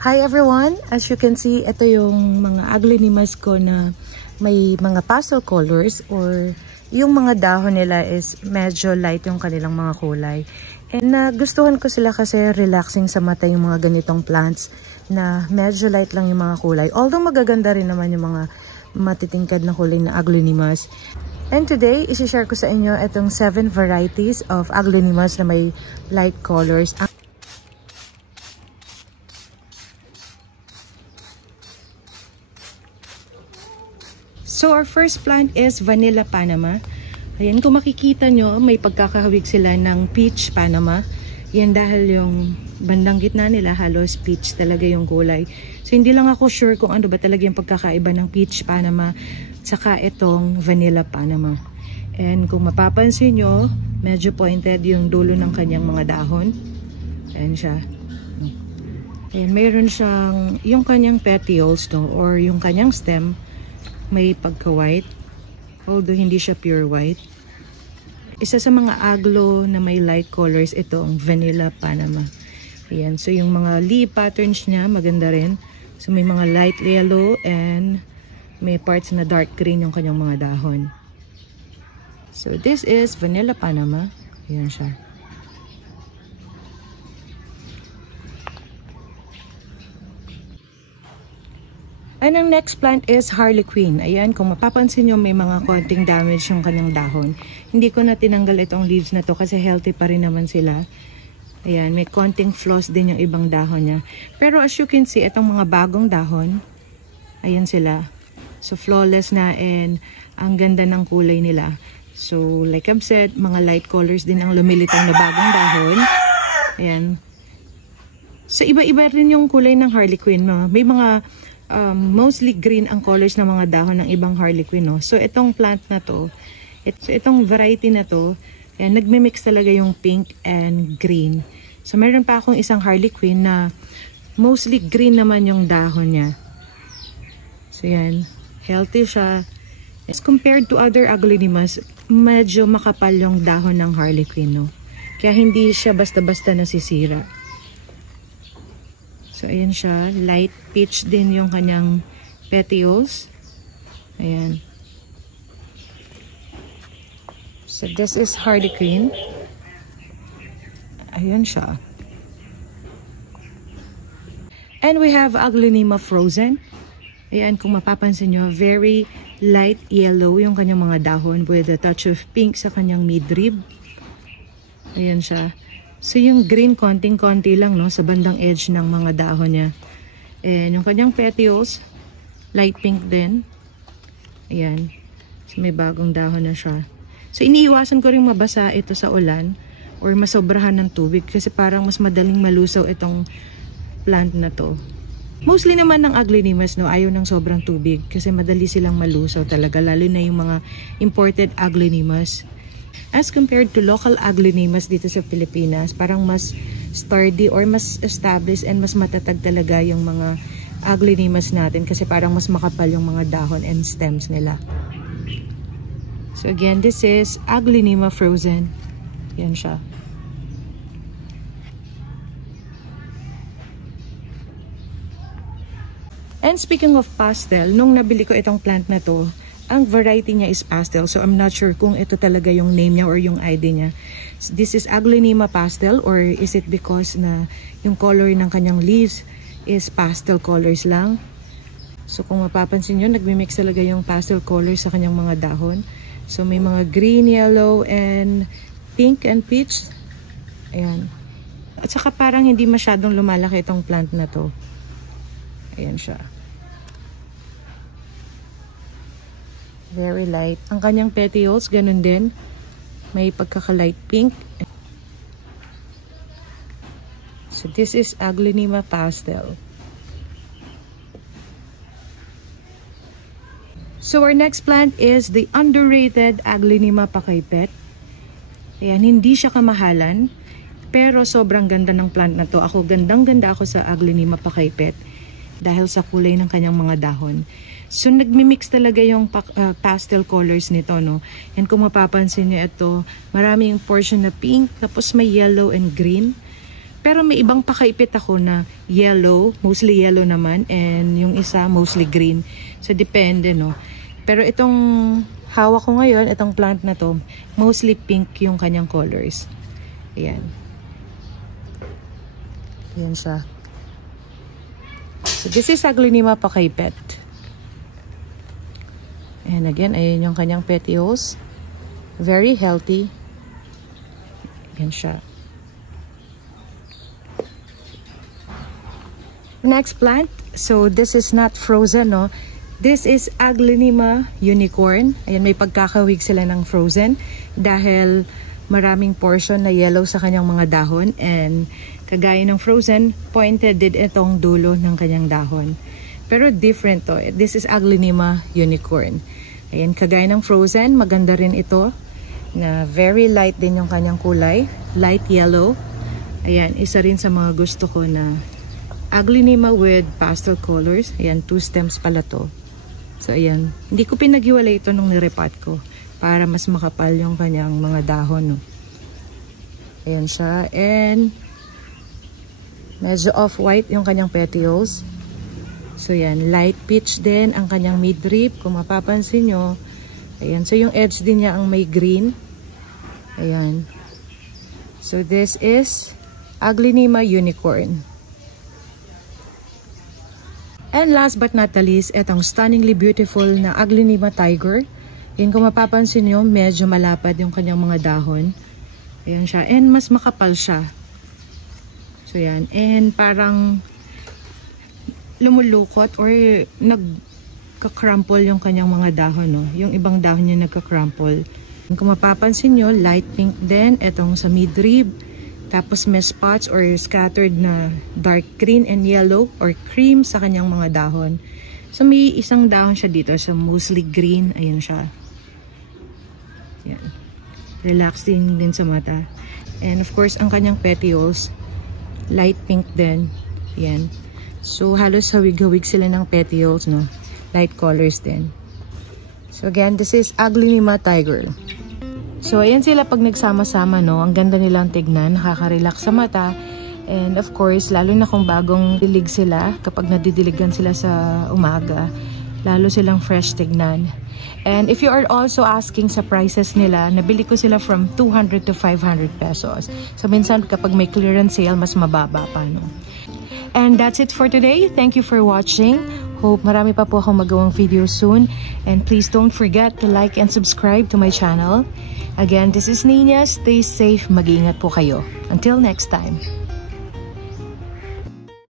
Hi everyone! As you can see, ito yung mga aglonimas ko na may mga pastel colors or yung mga dahon nila is medyo light yung kanilang mga kulay. And nagustuhan ko sila kasi relaxing sa mata yung mga ganitong plants na medyo light lang yung mga kulay. Although magaganda rin naman yung mga matitingkad na kulay na aglonimas. And today, isi-share ko sa inyo itong 7 varieties of aglonimas na may light colors. So our first plant is Vanilla Panama. Ayan, kung makikita nyo, may pagkakahawig sila ng Peach Panama. Yan dahil yung bandang gitna nila, halos peach talaga yung kulay. So hindi lang ako sure kung ano ba talaga yung pagkakaiba ng Peach Panama saka itong Vanilla Panama. And kung mapapansin nyo, medyo pointed yung dulo ng kanyang mga dahon. Ayan siya. Ayan, mayroon siyang, yung kanyang petioles, no, or yung kanyang stem, may pagka-white, although hindi siya pure white. Isa sa mga aglo na may light colors, ito ang Vanilla Panama. Ayan, so yung mga leaf patterns niya, maganda rin. So may mga light yellow and may parts na dark green yung kanyang mga dahon. So this is Vanilla Panama. Ayan siya. And ang next plant is Harlequin. Ayan, kung mapapansin nyo, may mga konting damage yung kanyang dahon. Hindi ko na tinanggal itong leaves na to kasi healthy pa rin naman sila. Ayan, may konting flaws din yung ibang dahon niya. Pero as you can see, itong mga bagong dahon, ayan sila. So flawless na and ang ganda ng kulay nila. So like I've said, mga light colors din ang lumilitaw na bagong dahon. Ayan. So iba-iba rin yung kulay ng Harlequin. No? May mga mostly green ang colors ng mga dahon ng ibang Harlequin, no? So itong plant na to, itong variety na to, yan, nagme-mix talaga yung pink and green. So meron pa akong isang Harlequin na mostly green naman yung dahon niya. So yan, healthy siya. As compared to other aglonimas, medyo makapal yung dahon ng Harlequin, no? Kaya hindi siya basta-basta nasisira. So, ayan siya. Light peach din yung kanyang petioles. Ayan. So, this is Harlequin. Ayan siya. And we have Aglonema Frozen. Ayan, kung mapapansin nyo, very light yellow yung kanyang mga dahon with a touch of pink sa kanyang midrib. Ayan siya. So yung green konting-konti lang, no, sa bandang edge ng mga dahon niya. And yung kanyang petioles, light pink din. Ayan. So may bagong dahon na siya. So iniiwasan ko rin mabasa ito sa ulan or masobrahan ng tubig kasi parang mas madaling malusaw itong plant na to. Mostly naman ng aglonimas, no, ayaw ng sobrang tubig kasi madali silang malusaw talaga, lalo na yung mga imported aglonimas. As compared to local aglonimas dito sa Pilipinas, parang mas sturdy or mas established and mas matatag talaga yung mga aglonimas natin kasi parang mas makapal yung mga dahon and stems nila. So again, this is Aglonema Frozen. Yan siya. And speaking of pastel, nung nabili ko itong plant na to, ang variety niya is pastel. So I'm not sure kung ito talaga yung name niya or yung ID niya. This is Aglonema Pastel or is it because na yung color ng kanyang leaves is pastel colors lang. So kung mapapansin nyo, nagmimix talaga yung pastel colors sa kanyang mga dahon. So may mga green, yellow, and pink and peach. Ayan. At saka parang hindi masyadong lumalaki itong plant na to. Ayan siya. Very light. Ang kanyang petioles, ganun din. May pagkaka-light pink. So this is Aglonema Pastel. So our next plant is the underrated Aglonema Pakaypet. Ayan, hindi siya kamahalan. Pero sobrang ganda ng plant na to. Ako, gandang-ganda ako sa Aglonema Pakaypet dahil sa kulay ng kanyang mga dahon. So, nagmi-mix talaga yung pastel colors nito, no? And kung mapapansin nyo ito, maraming portion na pink, tapos may yellow and green. Pero may ibang pakaipit ako na yellow, mostly yellow naman, and yung isa mostly green. So depende, no. Pero itong hawak ko ngayon, itong plant na to, mostly pink yung kanyang colors. Ayan. Ayan siya. So this is Aglaonema pakaipet. And again, ayan yung kanyang petioles. Very healthy. Ayan siya. Next plant, so this is not frozen, no? This is Aglaonema unicorn. Ayan, may pagkakawig sila ng frozen dahil maraming portion na yellow sa kanyang mga dahon, and kagaya ng frozen, pointed din itong dulo ng kanyang dahon. Pero different to. This is Aglaonema unicorn. Ayan, kagaya ng frozen, maganda rin ito na very light din yung kanyang kulay, light yellow. Ayan, isa rin sa mga gusto ko na Aglaonema with pastel colors. Ayan, 2 stems pala to. So, ayan. Hindi ko pinaghiwalay ito nung nirepot ko para mas makapal yung kanyang mga dahon, no? Ayan siya. And medyo off-white yung kanyang petioles. So, ayan. Light peach din ang kanyang midrib. Kung mapapansin nyo. Ayan. So, yung edge din niya ang may green. Ayan. So, this is Aglaonema unicorn. And last but not the least, itong stunningly beautiful na Aglaonema tiger. Yan, kung mapapansin nyo, medyo malapad yung kanyang mga dahon. Ayan siya. And mas makapal siya. So yan. And parang lumulukot or nagka-crumple yung kanyang mga dahon, no? Yung ibang dahon niya nagka-crumple. Kung mapapansin nyo, light pink din. Itong sa midrib. Tapos may spots or scattered na dark green and yellow or cream sa kanyang mga dahon. So may isang dahon siya dito sa mostly green. Ayan siya. Yan. Relaxing din sa mata. And of course, ang kanyang petioles, light pink din. Yan. So halos hawig-hawig sila ng petioles, no? Light colors din. So again, this is Aglaonema tiger. So, ayan sila pag nagsama-sama, no? Ang ganda nilang tignan, nakaka-relax sa mata. And of course, lalo na kung bagong dilig sila, kapag nadidiligan sila sa umaga, lalo silang fresh tignan. And if you are also asking sa prices nila, nabili ko sila from 200 to 500 pesos. So, minsan kapag may clearance sale, mas mababa pa, no? And that's it for today. Thank you for watching. Hope marami pa po akong magawang video soon. And please don't forget to like and subscribe to my channel. Again, this is Nina. Stay safe. Mag-iingat po kayo. Until next time.